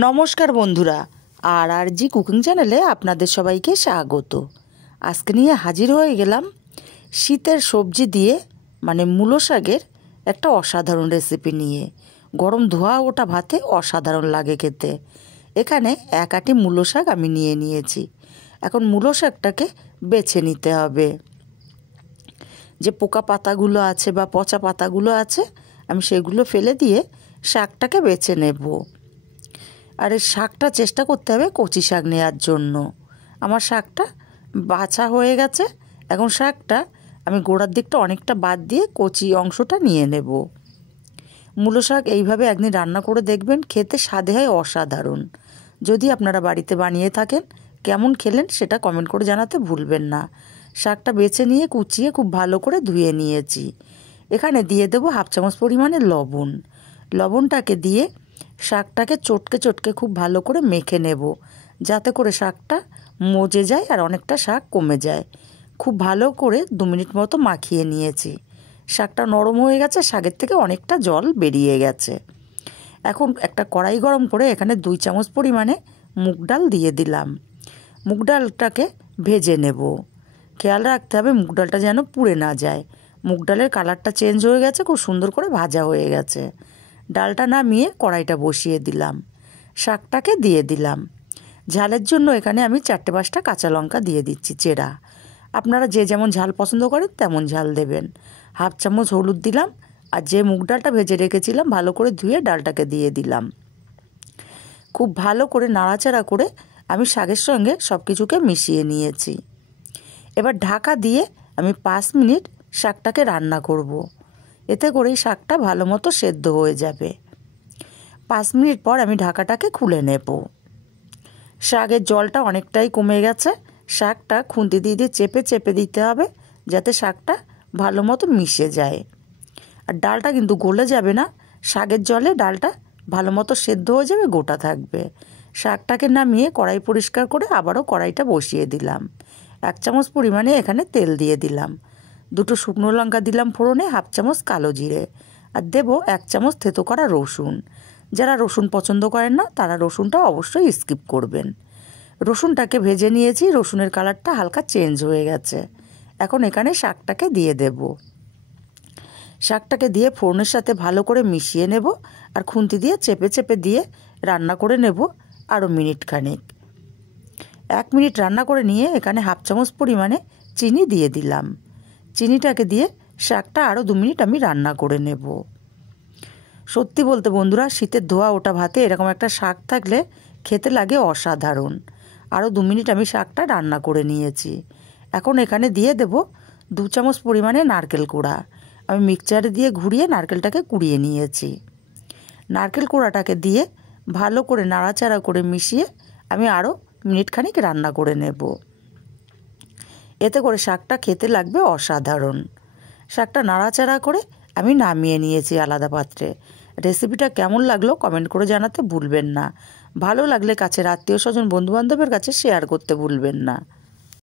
নমস্কার বন্ধুরা, আর জি কুকিং চ্যানেলে আপনাদের সবাইকে স্বাগত। আজকে নিয়ে হাজির হয়ে গেলাম শীতের সবজি দিয়ে মানে মূলো শাকের একটা অসাধারণ রেসিপি নিয়ে। গরম ধোয়া ওটা ভাতে অসাধারণ লাগে খেতে। এখানে এক আটি মূলো শাক আমি নিয়ে নিয়েছি। এখন মূলো শাকটাকে বেছে নিতে হবে। যে পোকা পাতাগুলো আছে বা পচা পাতাগুলো আছে আমি সেগুলো ফেলে দিয়ে শাকটাকে বেছে নেব। আর এই শাকটা চেষ্টা করতে হবে কচি শাক নেওয়ার জন্য। আমার শাকটা বাছা হয়ে গেছে। এখন শাকটা আমি গোড়ার দিকটা অনেকটা বাদ দিয়ে কচি অংশটা নিয়ে নেব। মূলো শাক এইভাবে একদিন রান্না করে দেখবেন, খেতে স্বাদে হয় অসাধারণ। যদি আপনারা বাড়িতে বানিয়ে থাকেন, কেমন খেলেন সেটা কমেন্ট করে জানাতে ভুলবেন না। শাকটা বেছে নিয়ে কুচিয়ে খুব ভালো করে ধুয়ে নিয়েছি। এখানে দিয়ে দেবো হাফ চামচ পরিমাণে লবণ। লবণটাকে দিয়ে শাকটাকে চটকে চটকে খুব ভালো করে মেখে নেব, যাতে করে শাকটা মজে যায় আর অনেকটা শাক কমে যায়। খুব ভালো করে 2 মিনিট মতো মাখিয়ে নিয়েছি। শাকটা নরম হয়ে গেছে, শাকের থেকে অনেকটা জল বেরিয়ে গেছে। এখন একটা কড়াই গরম করে এখানে 2 চামচ পরিমাণে মুগ ডাল দিয়ে দিলাম। মুগ ডালটাকে ভেজে নেব। খেয়াল রাখতে হবে মুগ ডালটা যেন পুড়ে না যায়। মুগ ডালের কালারটা চেঞ্জ হয়ে গেছে, খুব সুন্দর করে ভাজা হয়ে গেছে। ডালটা নামিয়ে কড়াইটা বসিয়ে দিলাম। শাকটাকে দিয়ে দিলাম। ঝালের জন্য এখানে আমি 4-5টা কাঁচা লঙ্কা দিয়ে দিচ্ছি চেরা। আপনারা যে যেমন ঝাল পছন্দ করেন তেমন ঝাল দেবেন। হাফ চামচ হলুদ দিলাম। আর যে মুগ ডালটা ভেজে রেখেছিলাম ভালো করে ধুয়ে ডালটাকে দিয়ে দিলাম। খুব ভালো করে নাড়াচাড়া করে আমি শাকের সঙ্গে সব কিছুকে মিশিয়ে নিয়েছি। এবার ঢাকা দিয়ে আমি 5 মিনিট শাকটাকে রান্না করব। এতে করেই শাকটা ভালো মতো সেদ্ধ হয়ে যাবে। 5 মিনিট পর আমি ঢাকাটাকে খুলে নেব। শাকের জলটা অনেকটাই কমে গেছে। শাকটা খুন্তি দিয়ে চেপে চেপে দিতে হবে, যাতে শাকটা ভালো মতো মিশে যায়। আর ডালটা কিন্তু গলে যাবে না, শাকের জলে ডালটা ভালো মতো সেদ্ধ হয়ে যাবে, গোটা থাকবে। শাকটাকে নামিয়ে কড়াই পরিষ্কার করে আবারও কড়াইটা বসিয়ে দিলাম। 1 চামচ পরিমাণে এখানে তেল দিয়ে দিলাম। 2টো শুকনো লঙ্কা দিলাম ফোড়নে, হাফ চামচ কালো জিরে, আর দেব 1 চামচ থেতো করা রসুন। যারা রসুন পছন্দ করেন না তারা রসুনটা অবশ্যই স্কিপ করবেন। রসুনটাকে ভেজে নিয়েছি, রসুনের কালারটা হালকা চেঞ্জ হয়ে গেছে। এখন এখানে শাকটাকে দিয়ে দেব। শাকটাকে দিয়ে ফোড়নের সাথে ভালো করে মিশিয়ে নেব আর খুন্তি দিয়ে চেপে চেপে দিয়ে রান্না করে নেব আরও মিনিট খানেক। 1 মিনিট রান্না করে নিয়ে এখানে হাফ চামচ পরিমাণে চিনি দিয়ে দিলাম। চিনিটাকে দিয়ে শাকটা আরও 2 মিনিট আমি রান্না করে নেব। সত্যি বলতে বন্ধুরা, শীতের ধোয়া ওটা ভাতে এরকম একটা শাক থাকলে খেতে লাগে অসাধারণ। আরও 2 মিনিট আমি শাকটা রান্না করে নিয়েছি। এখন এখানে দিয়ে দেব 2 চামচ পরিমাণে নারকেল কোড়া। আমি মিক্সচারে দিয়ে ঘুরিয়ে নারকেলটাকে কুড়িয়ে নিয়েছি। নারকেল কোড়াটাকে দিয়ে ভালো করে নাড়াচাড়া করে মিশিয়ে আমি আরও মিনিট খানিক রান্না করে নেব। এতে করে শাকটা খেতে লাগবে অসাধারণ। শাকটা নাড়াচাড়া করে আমি নামিয়ে নিয়েছি আলাদা পাত্রে। রেসিপিটা কেমন লাগলো কমেন্ট করে জানাতে ভুলবেন না। ভালো লাগলে কাছের আত্মীয় স্বজন বন্ধুবান্ধবের কাছে শেয়ার করতে ভুলবেন না।